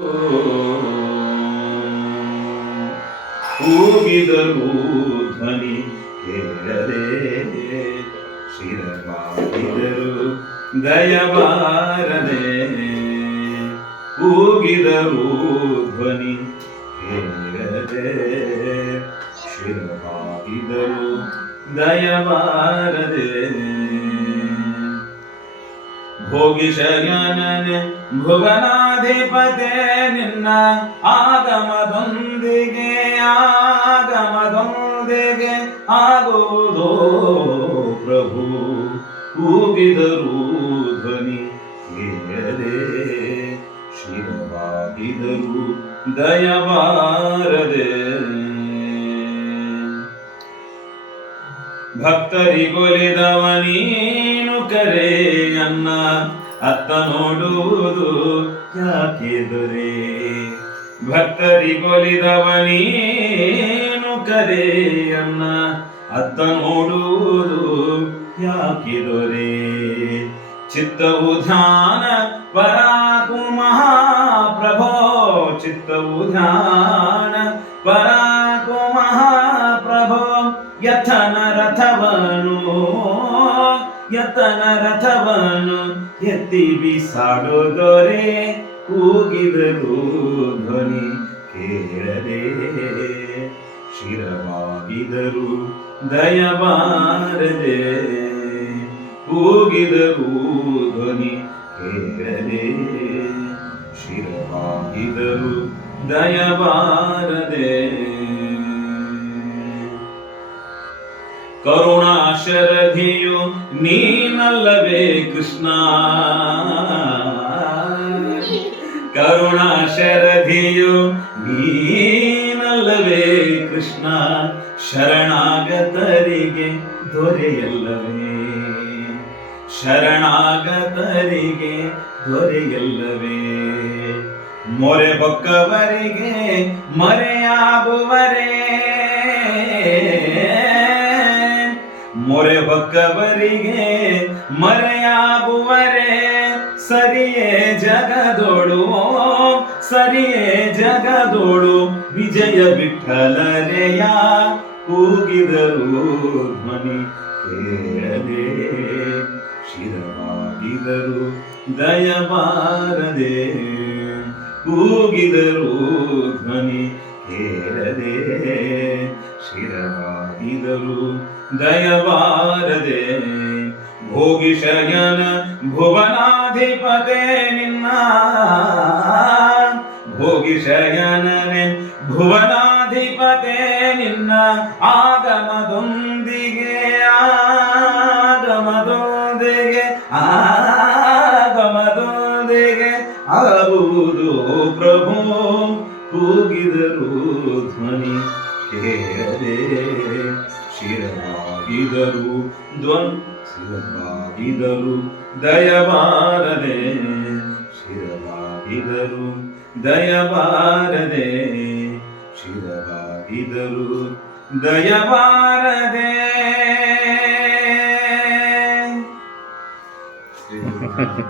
ಕೂಗಿದರು ಧ್ವನಿ ಕೇಳದೆ ಶಿರವಾಗಿದರು ದಯಬಾರದೆ. ಕೂಗಿದರು ಧ್ವನಿ ಕೇಳದೆ ಶಿರವಾಗಿದರು ದಯಬಾರದೆ. ಭೋಗಿಶಯನನೆ ಭುವನಾಧಿಪತೆ ನಿನ್ನ ಆಗಮದೊಂದಿಗೆ ಆಗುವುದೋ ಪ್ರಭು. ಕೂಗಿದರು ಧ್ವನಿ ಕೇಳದೆ ಶಿರವಾಗಿದರು ದಯಬಾರದೆ. ಭಕ್ತರಿಗೊಲಿದವನೀನು ಕರೆಯನ್ನ ಅತ್ತ ನೋಡುವುದು ಯಾಕೆ ದೊರೆ. ಭಕ್ತರಿಗೊಲಿದವನೀನು ಕರೆಯನ್ನ ಅತ್ತ ನೋಡುವುದು ಯಾಕೆ ದೊರೆ. ಚಿತ್ತವು ಧ್ಯಾನ ಪರಾಕು ಮಹಾಪ್ರಭೋ. ಚಿತ್ತವು ಧ್ಯಾನ ಪರಾಕು ಮಹಾಪ್ರಭೋ. ಯತನ ರಥವನು ಎತ್ತಿ ಬಿಸಾಡೋದೊರೆ. ಕೂಗಿದರು ಧ್ವನಿ ಕೇಳದೆ ಶಿರವಾಗಿದರು ದಯಬಾರದೆ. ಕೂಗಿದರು ಧ್ವನಿ ಕೇಳದೆ ಶಿರವಾಗಿದರು ದಯಬಾರದೆ. ಕರುಣಾಶರಧಿಯು ನೀನಲ್ಲವೇ ಕೃಷ್ಣ. ಕರುಣಾಶರಧಿಯು ನೀನಲ್ಲವೇ ಕೃಷ್ಣ. ಶರಣಾಗತರಿಗೆ ದೊರೆಯಲ್ಲವೇ. ಶರಣಾಗತರಿಗೆ ದೊರೆಯಲ್ಲವೇ. ಮೊರೆ ಬೊಕ್ಕವರಿಗೆ ಮರೆಯಾಗುವರೇ. ಮೊರೆ ಹೊಕ್ಕವರಿಗೆ ಮರೆಯಾಗುವರೆ. ಸರಿಯೇ ಜಗದೋಳು ಸರಿಯೇ ಜಗದೋಳು ವಿಜಯ ವಿಠಲರೆಯ. ಕೂಗಿದರು ಧ್ವನಿ ಕೇಳದೆ ಶಿರವಾಗಿದರು ದಯಬಾರದೆ. ಕೂಗಿದರು ಧ್ವನಿ ಕೇಳದೆ ಶಿರವಾಗಿದರು ದಯಬಾರದೆ. ಭೋಗಿಶಯನ ಭುವನಾಧಿಪತೆ ನಿನ್ನ. ಭೋಗಿಶಯನನೆ ಭುವನಾಧಿಪತೆ ನಿನ್ನ ಆಗಮದೊಂದಿಗೆ ಆಗುವುದು ಪ್ರಭು. ಕೂಗಿದರು ಧ್ವನಿ ಕೇಳದೆ ಶಿರವಾಗಿದರು ಶಿರವಾಗಿದರು ದಯಬಾರದೆ. ಶಿರವಾಗಿದರು ದಯಬಾರದೆ. ಶಿರವಾಗಿದರು ದಯಬಾರದೆ.